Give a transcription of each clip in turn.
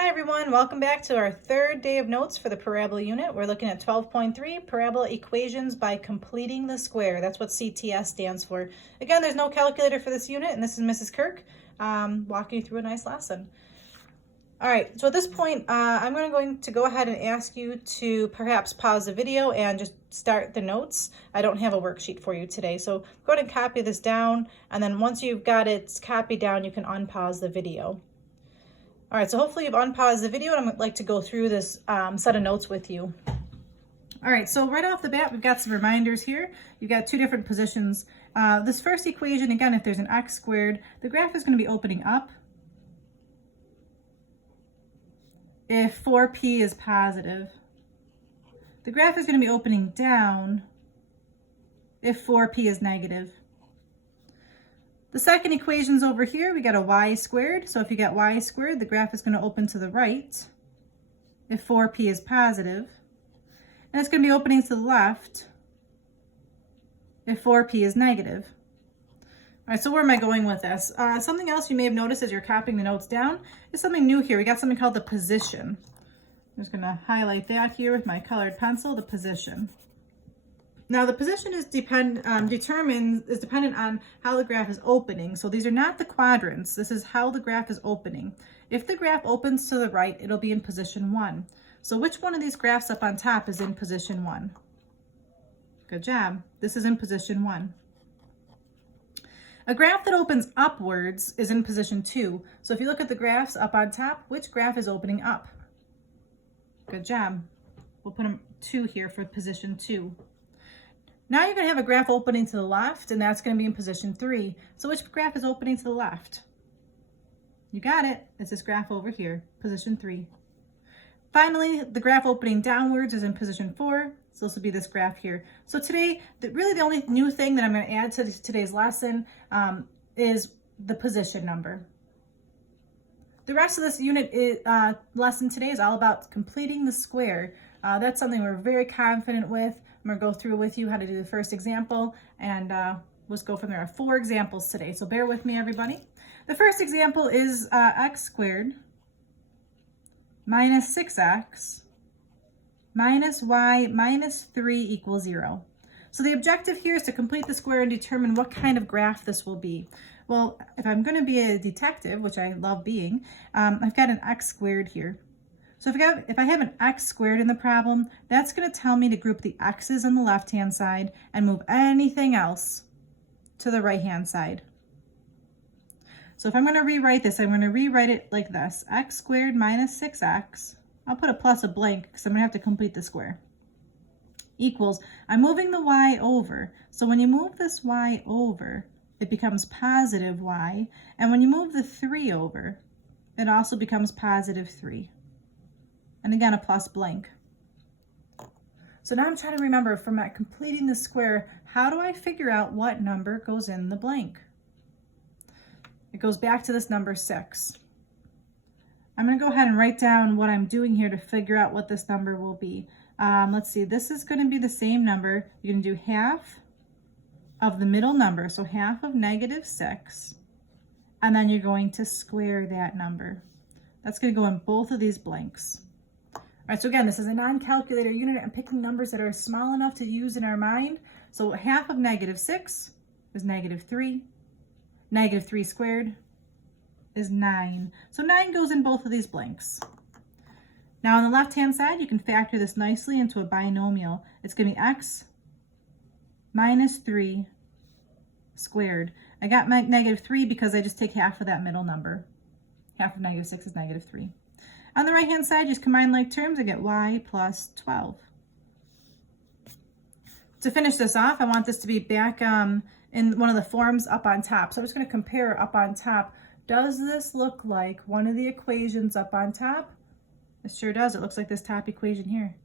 Hi everyone, welcome back to our third day of notes for the parabola unit. We're looking at 12.3, parabola equations by completing the square. That's what CTS stands for. Again, there's no calculator for this unit, and this is Mrs. Kirk walking you through a nice lesson. All right, so at this point, I'm going to go ahead and ask you to perhaps pause the video and just start the notes. I don't have a worksheet for you today, so go ahead and copy this down, and then once you've got it copied down, you can unpause the video. All right, so hopefully you've unpaused the video and I'd like to go through this set of notes with you. All right, so right off the bat, we've got some reminders here. You've got two different positions. This first equation, again, if there's an x squared, the graph is going to be opening up if 4p is positive. The graph is going to be opening down if 4p is negative. The second equation's over here, we got a y squared. So if you got y squared, the graph is going to open to the right if 4p is positive. And it's going to be opening to the left if 4p is negative. All right, so where am I going with this? Something else you may have noticed as you're copying the notes down is something new here. We got something called the position. I'm just going to highlight that here with my colored pencil, the position. Now the position is dependent on how the graph is opening. So these are not the quadrants. This is how the graph is opening. If the graph opens to the right, it'll be in position 1. So which one of these graphs up on top is in position 1? Good job. This is in position 1. A graph that opens upwards is in position 2. So if you look at the graphs up on top, which graph is opening up? Good job. We'll put 2 here for position 2. Now you're going to have a graph opening to the left, and that's going to be in position 3. So which graph is opening to the left? You got it. It's this graph over here, position 3. Finally, the graph opening downwards is in position 4. So this will be this graph here. So today, really the only new thing that I'm going to add to today's lesson is the position number. The rest of this unit lesson today is all about completing the square. That's something we're very confident with. I'm going to go through with you how to do the first example, and let's go from there. I have 4 examples today, so bear with me, everybody. The first example is x squared minus 6x minus y minus 3 equals 0. So the objective here is to complete the square and determine what kind of graph this will be. Well, if I'm going to be a detective, which I love being, I've got an x squared here. So if I have an x squared in the problem, that's going to tell me to group the x's on the left-hand side and move anything else to the right-hand side. So if I'm going to rewrite this, I'm going to rewrite it like this. X squared minus 6x. I'll put a plus a blank because I'm going to have to complete the square. Equals, I'm moving the y over. So when you move this y over, it becomes positive y. And when you move the 3 over, it also becomes positive 3. And again, a plus blank. So now I'm trying to remember from completing the square, how do I figure out what number goes in the blank? It goes back to this number 6. I'm going to go ahead and write down what I'm doing here to figure out what this number will be. Let's see, this is going to be the same number. You're going to do half of the middle number, so half of negative 6, and then you're going to square that number. That's going to go in both of these blanks. All right, so again, this is a non-calculator unit. I'm picking numbers that are small enough to use in our mind. So half of negative 6 is negative 3. Negative 3 squared is 9. So 9 goes in both of these blanks. Now on the left-hand side, you can factor this nicely into a binomial. It's going to be x minus 3 squared. I got my negative 3 because I just take half of that middle number. Half of negative 6 is negative 3. On the right-hand side, just combine like terms, I get y plus 12. To finish this off, I want this to be back in one of the forms up on top. So I'm just going to compare up on top. Does this look like one of the equations up on top? It sure does. It looks like this top equation here.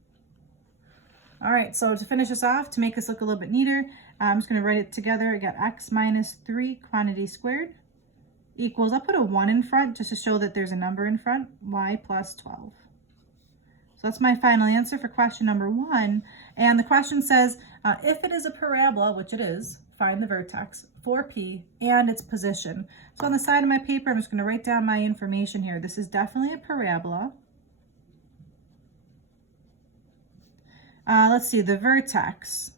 All right, so to finish this off, to make this look a little bit neater, I'm just going to write it together. I got x minus 3 quantity squared equals, I'll put a 1 in front just to show that there's a number in front, y plus 12. So that's my final answer for question number 1. And the question says, if it is a parabola, which it is, find the vertex, 4p, and its position. So on the side of my paper, I'm just going to write down my information here. This is definitely a parabola. Let's see, the vertex.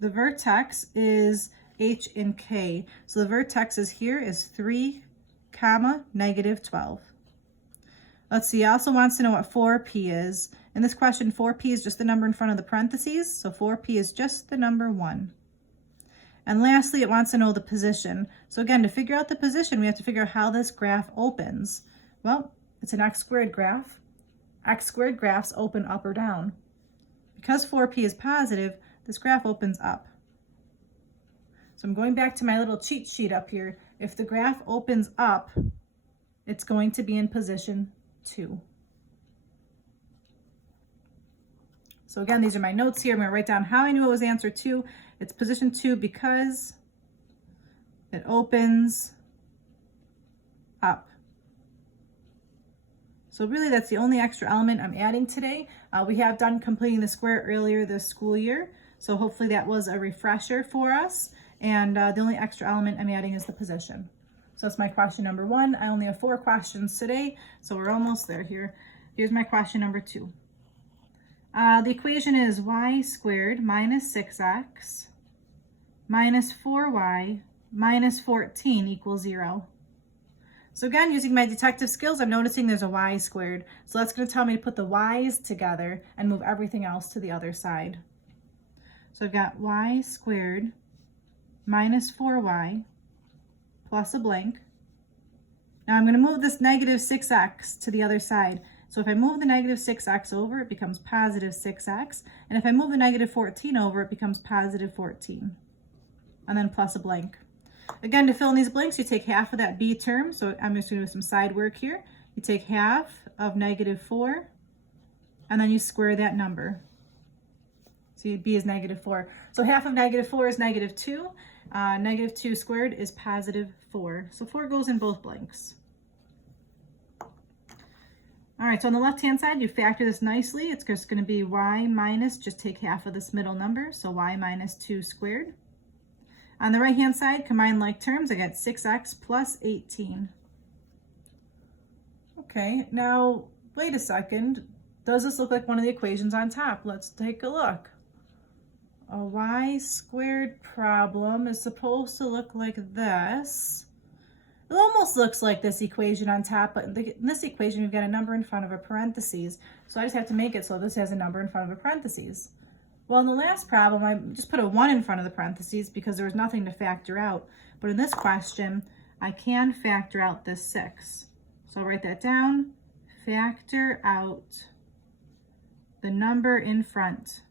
The vertex is h and k. So the vertex is here is 3, comma, -12. Let's see, it also wants to know what 4p is. In this question, 4p is just the number in front of the parentheses, so 4p is just the number 1. And lastly, it wants to know the position. So again, to figure out the position, we have to figure out how this graph opens. Well, it's an x-squared graph. X-squared graphs open up or down. Because 4p is positive, this graph opens up. So I'm going back to my little cheat sheet up here. If the graph opens up, it's going to be in position 2. So again, these are my notes here. I'm going to write down how I knew it was answer 2. It's position 2 because it opens up. So really that's the only extra element I'm adding today. We have done completing the square earlier this school year, so hopefully that was a refresher for us. And the only extra element I'm adding is the position. So that's my question number 1. I only have 4 questions today, so we're almost there here. Here's my question number 2. The equation is y squared minus 6x minus 4y minus 14 equals 0. So again, using my detective skills, I'm noticing there's a y squared. So that's going to tell me to put the y's together and move everything else to the other side. So I've got y squared minus 4y plus a blank. Now I'm going to move this negative 6x to the other side. So if I move the negative 6x over, it becomes positive 6x. And if I move the negative 14 over, it becomes positive 14. And then plus a blank. Again, to fill in these blanks, you take half of that b term. So I'm just going to do some side work here. You take half of -4, and then you square that number. So b is -4. So half of -4 is -2. -2 squared is +4. So 4 goes in both blanks. All right, so on the left-hand side, you factor this nicely. It's just going to be y minus, just take half of this middle number, so y minus 2 squared. On the right-hand side, combine like terms, I got 6x plus 18. Okay, now, wait a second. Does this look like one of the equations on top? Let's take a look. A y squared problem is supposed to look like this. It almost looks like this equation on top, but in this equation, we've got a number in front of a parentheses. So I just have to make it so this has a number in front of a parentheses. Well, in the last problem, I just put a 1 in front of the parentheses because there was nothing to factor out. But in this question, I can factor out this 6. So I'll write that down. Factor out the number in front.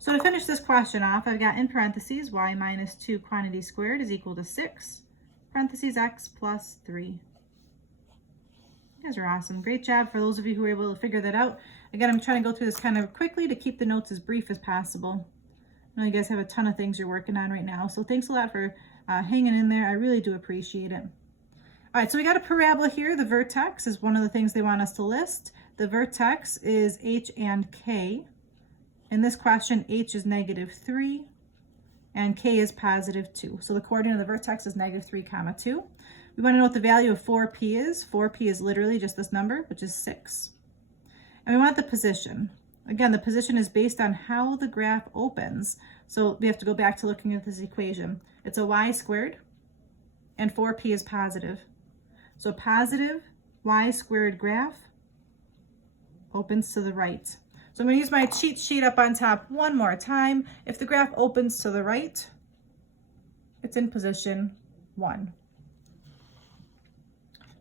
So to finish this question off, I've got in parentheses y minus 2 quantity squared is equal to 6, parentheses x plus 3. You guys are awesome. Great job for those of you who were able to figure that out. Again, I'm trying to go through this kind of quickly to keep the notes as brief as possible. I know you guys have a ton of things you're working on right now, so thanks a lot for hanging in there. I really do appreciate it. All right, so we got a parabola here. The vertex is one of the things they want us to list. The vertex is h and k. In this question, h is -3 and k is +2. So the coordinate of the vertex is -3, 2. We want to know what the value of 4p is. 4p is literally just this number, which is 6. And we want the position. Again, the position is based on how the graph opens. So we have to go back to looking at this equation. It's a y squared, and 4p is positive. So positive y squared graph opens to the right. So I'm going to use my cheat sheet up on top one more time. If the graph opens to the right, it's in position 1.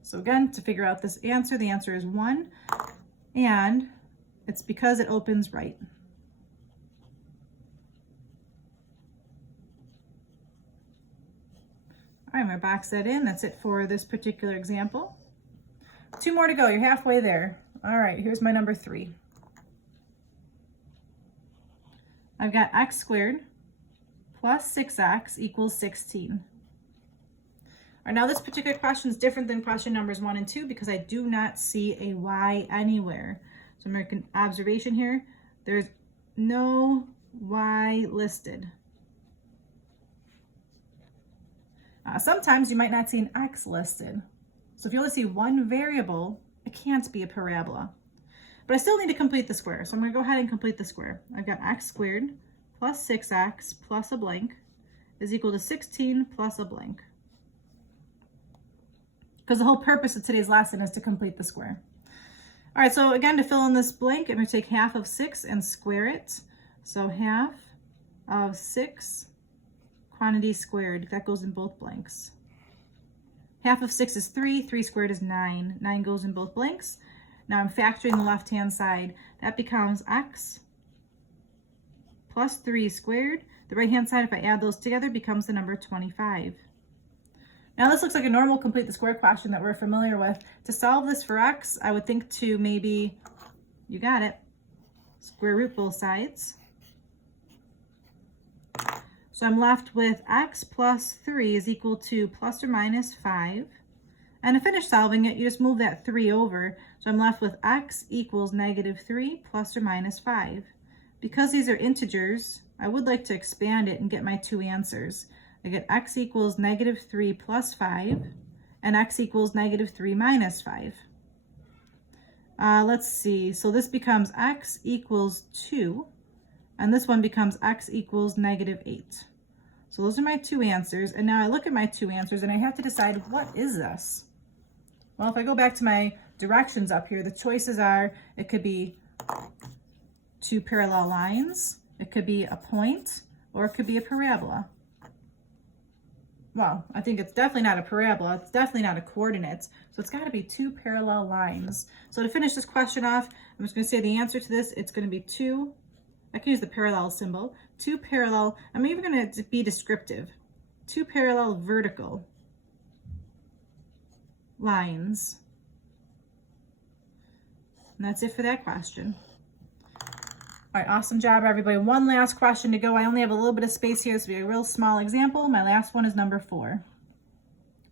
So again, to figure out this answer, the answer is 1, and it's because it opens right. All right, I'm going to box that in. That's it for this particular example. 2 more to go. You're halfway there. All right, here's my number 3. I've got x squared plus 6x equals 16. All right, now this particular question is different than question numbers 1 and 2 because I do not see a y anywhere. So I'm making an observation here. There's no Y listed. Sometimes you might not see an X listed. So if you only see one variable, it can't be a parabola. But I still need to complete the square. So I'm going to go ahead and complete the square. I've got x squared plus 6x plus a blank is equal to 16 plus a blank. Because the whole purpose of today's lesson is to complete the square. All right, so again, to fill in this blank, I'm going to take half of 6 and square it. So half of 6 quantity squared, that goes in both blanks. Half of 6 is 3, 3 squared is 9. 9 goes in both blanks. Now I'm factoring the left-hand side. That becomes x plus 3 squared. The right-hand side, if I add those together, becomes the number 25. Now this looks like a normal complete the square question that we're familiar with. To solve this for x, I would think to maybe, you got it, square root both sides. So I'm left with x plus 3 is equal to plus or minus 5. And to finish solving it, you just move that 3 over. So I'm left with x equals negative 3 plus or minus 5. Because these are integers, I would like to expand it and get my two answers. I get x equals negative 3 plus 5 and x equals negative 3 minus 5. Let's see. So this becomes x equals 2 and this one becomes x equals negative 8. So those are my two answers. And now I look at my two answers and I have to decide, what is this? Well, if I go back to my directions up here, the choices are, it could be two parallel lines, it could be a point, or it could be a parabola. Well, I think it's definitely not a parabola. It's definitely not a coordinate. So it's got to be two parallel lines. So to finish this question off, I'm just going to say the answer to this. It's going to be two. I can use the parallel symbol. Two parallel. I'm even going to be descriptive. Two parallel vertical lines. And that's it for that question. All right, awesome job, everybody. One last question to go. I only have a little bit of space here. This will be a real small example. My last one is number 4.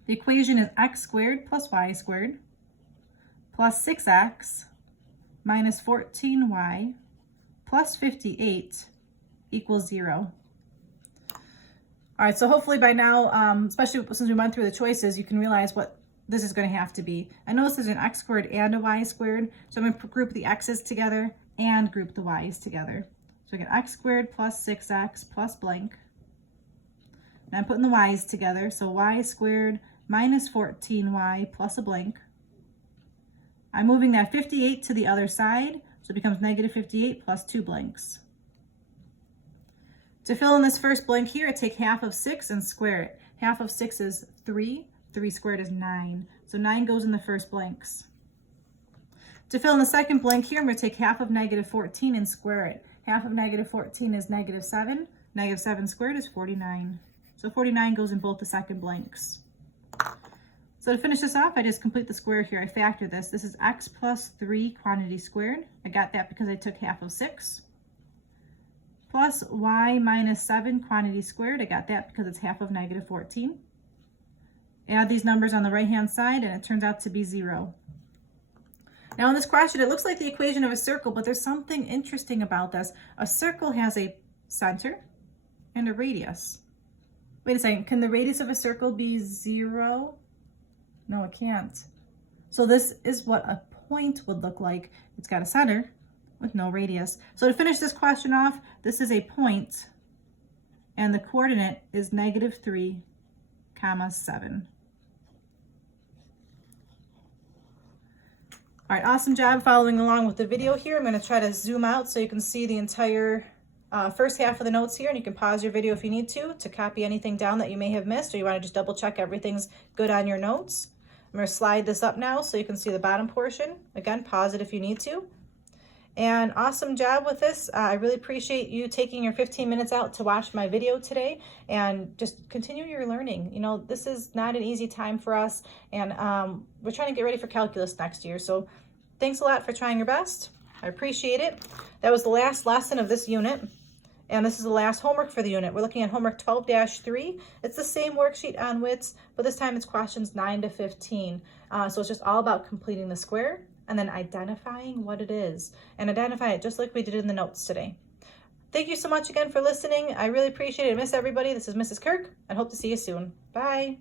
The equation is x squared plus y squared plus 6x minus 14y plus 58 equals 0. All right, so hopefully by now, especially since we went through the choices, you can realize what this is going to have to be. I notice there's an x squared and a y squared, so I'm going to group the x's together and group the y's together. So I get x squared plus 6x plus blank. Now I'm putting the y's together, so y squared minus 14y plus a blank. I'm moving that 58 to the other side, so it becomes negative 58 plus 2 blanks. To fill in this first blank here, I take half of 6 and square it. Half of 6 is 3, 3 squared is 9, so 9 goes in the first blanks. To fill in the second blank here, I'm going to take half of negative 14 and square it. Half of negative 14 is negative 7. Negative 7 squared is 49. So 49 goes in both the second blanks. So to finish this off, I just complete the square here. I factor this. This is x plus 3 quantity squared. I got that because I took half of 6. Plus y minus 7 quantity squared. I got that because it's half of negative 14. Add these numbers on the right-hand side, and it turns out to be 0. Now in this question, it looks like the equation of a circle, but there's something interesting about this. A circle has a center and a radius. Wait a second, can the radius of a circle be 0? No, it can't. So this is what a point would look like. It's got a center with no radius. So to finish this question off, this is a point, and the coordinate is negative 3, 7. All right, awesome job following along with the video here. I'm going to try to zoom out so you can see the entire first half of the notes here, and you can pause your video if you need to copy anything down that you may have missed, or you want to just double check everything's good on your notes. I'm going to slide this up now so you can see the bottom portion. Again, pause it if you need to. And awesome job with this. I really appreciate you taking your 15 minutes out to watch my video today and just continue your learning. You know, this is not an easy time for us, and we're trying to get ready for calculus next year. So thanks a lot for trying your best. I appreciate it. That was the last lesson of this unit, and this is the last homework for the unit. We're looking at homework 12-3. It's the same worksheet on WITS, but this time it's questions 9 to 15. So it's just all about completing the square and then identifying what it is, and identify it just like we did in the notes today. Thank you so much again for listening. I really appreciate it. I miss everybody. This is Mrs. Kirk. I hope to see you soon. Bye.